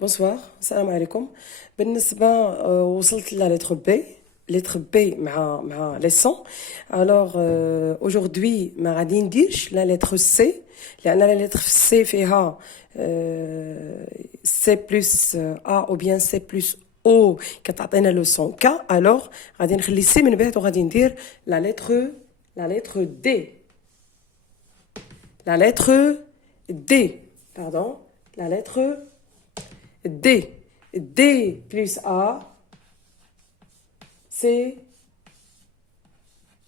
Bonsoir, salam alaikum. بالنسبة وصلت la lettre B مع les sons. Alors aujourd'hui ما غادي نديرش la lettre C لأن la lettre C فيها C plus A ou bien C plus O كتعطينا le son K. Alors غادي نخلي C من بعد وغادي ندير la lettre D. La lettre D, pardon, la lettre D. D plus A, c'est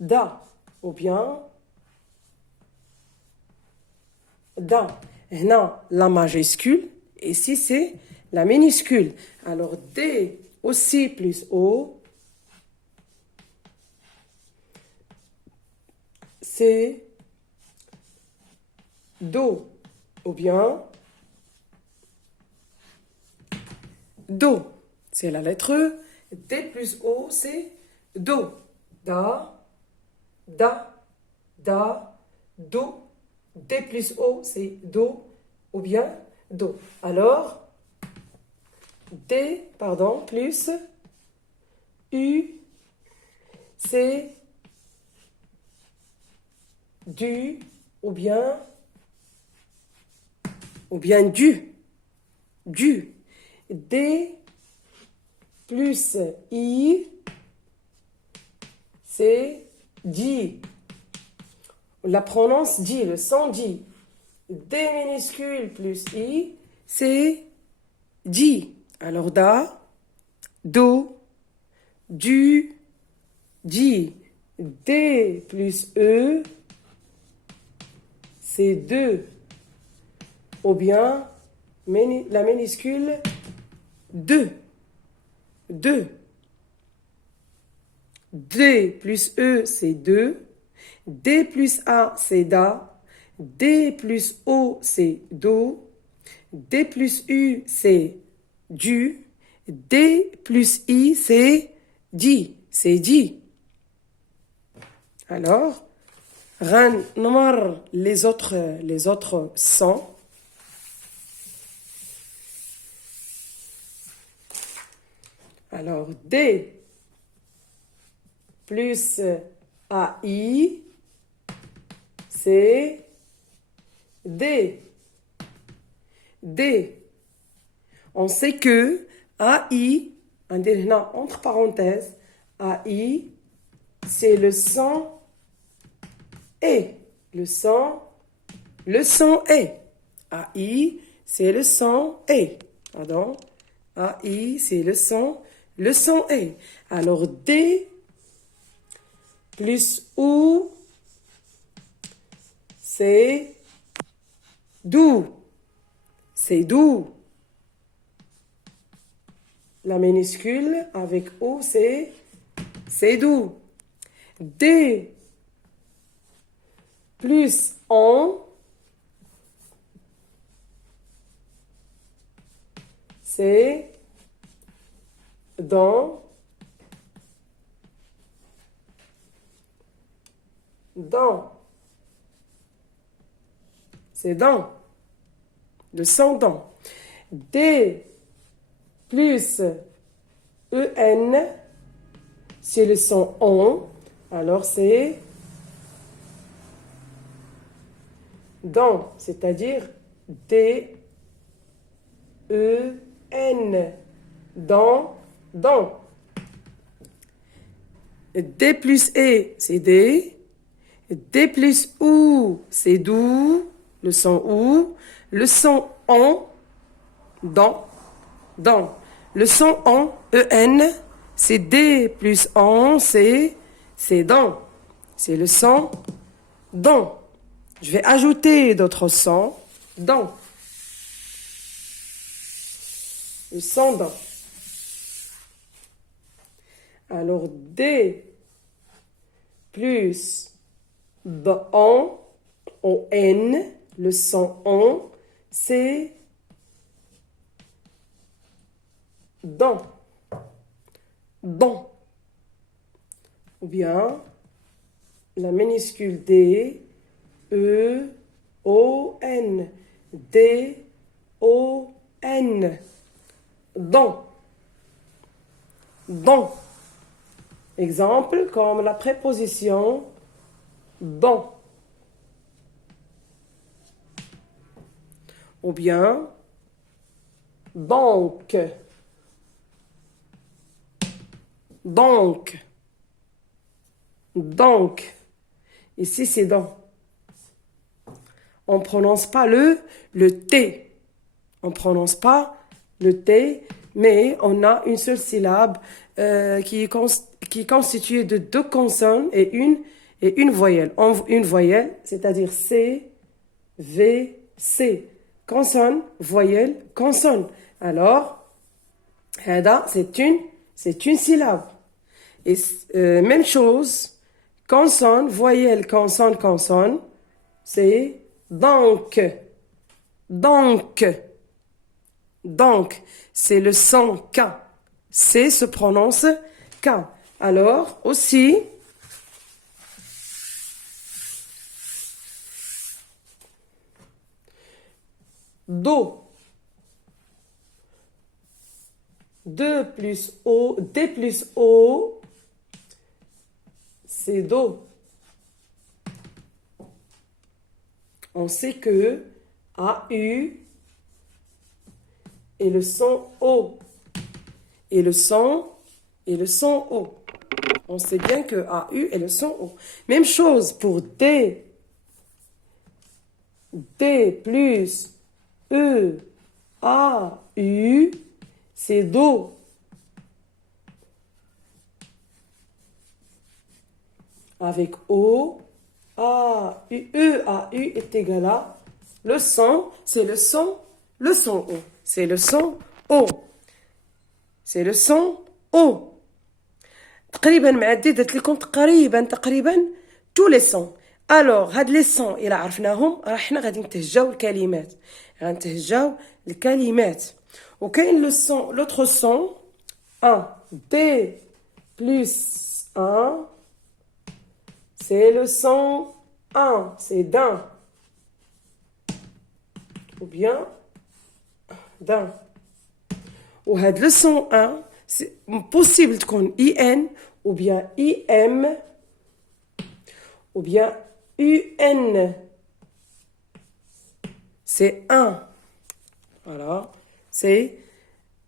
Da, ou bien Da. Là, la majuscule, ici c'est la minuscule. Alors D aussi plus O, c'est Do, ou bien Do. C'est la lettre D plus O, c'est Do. Da, Da, Da, Do. D plus O, c'est Do, ou bien Do. Alors, D, pardon, plus U, c'est du, ou bien du. D plus I, c'est di. On la prononce di, le son di. D minuscule plus I, c'est di. Alors da, do, du, di. D plus E, c'est deux. Ou bien la minuscule 2. 2. D plus E, c'est 2. D plus A, c'est Da. D plus O, c'est Do. D plus U, c'est Du. D plus I, c'est Di. C'est Di. Alors, les autres sons. Alors, D plus AI, c'est D. D. On sait que AI, entre parenthèses, AI, c'est le son E. Le son E. AI, c'est le son E. Pardon. AI, c'est le son E. Alors, D plus OU, c'est DOU. C'est DOU. La minuscule avec O, c'est DOU. D plus ON, c'est dans, c'est dans, le son dans. D plus EN, c'est le son on, alors c'est dans, c'est-à-dire D, E, N, dans. D plus E, c'est D. D plus OU, c'est DOU, le son OU. Le son ON, dans. Le son ON, EN, c'est D plus ON, c'est dans. C'est le son dans. Je vais ajouter d'autres sons dans. Le son dans. Alors, D plus on, le son on, c'est dans. Ou bien, la minuscule D, E, O, N. D, O, N. dans, dans. Exemple comme la préposition dans. Ou bien donc. Donc. Donc. Ici, c'est dans. On ne prononce pas le T. On ne prononce pas le T, mais on a une seule syllabe qui est constituée de deux consonnes et une voyelle. Une voyelle, c'est-à-dire C, V, C. Consonne, voyelle, consonne. Alors, c'est une syllabe. Et même chose, consonne, voyelle, consonne, consonne, c'est donc. Donc. Donc, c'est le son K. C se prononce K. Alors, aussi, Do. 2 plus O, D plus O, c'est Do. On sait que AU et le son O. Et le son O. On sait bien que AU est le son O. Même chose pour D. D plus E, A, U, c'est Do. Avec O, A, U, E, A, U est égal à le son, c'est le son O. C'est le son O. C'est le son O. تقريبا معدي درت لكم تقريبا tous les sons. Alors هاد les sons إلا عرفناهم راه حنا غادي نتهجاو الكلمات. غنتهجاو الكلمات. وكاين le son, l'autre son 1 D plus 1 c'est le son 1, c'est d'un. Ou bien d'un. Ou had le son 1, c'est possible تكون IN ou bien IM ou bien UN. C'est un. Voilà. C'est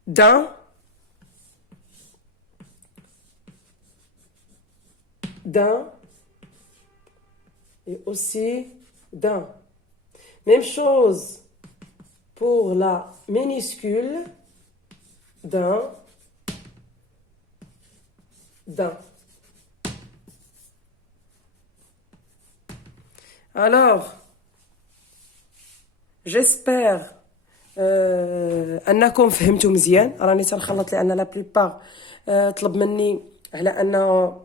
d'un. D'un. Et aussi d'un. Même chose pour la minuscule. D'un. D'un. Alors, j'espère انكم فهمتوا مزيان. راني تنخلط لان لا بليبار طلب مني على انه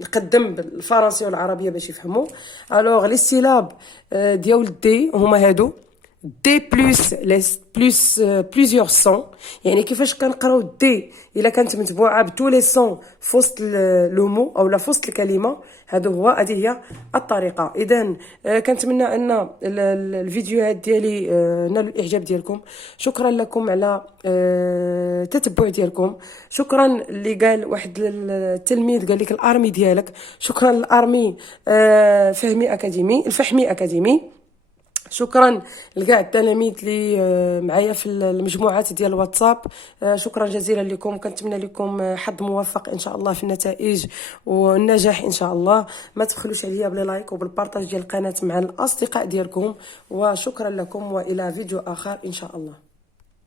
نقدم بالفرنسيه والعربيه باش يفهموا. الوغ لي سيلاب ديال دي هما هادو دي بلس بلس بليزيور سون. يعني كيفاش كنقراو دي الا كانت متبوعه بتو لي سون في وسط لو مو اولا في وسط الكلمه. هذه هي الطريقه. اذا كنتمنى ان الفيديوهات ديالي نالوا الاعجاب ديالكم. شكرا لكم على التتبع ديالكم. شكرا اللي قال واحد التلميذ قال لك الارمي ديالك. شكرا للارمي الفحمي اكاديمي. شكرا لكاع التلاميذ اللي معايا في المجموعات ديال الواتساب. شكرا جزيلا لكم. كنتمنى لكم حظ موفق ان شاء الله في النتائج والنجاح ان شاء الله. ما تبخلوش عليا باللايك وبالبارطاج ديال القناه مع الاصدقاء ديالكم. وشكرا لكم والى فيديو اخر ان شاء الله.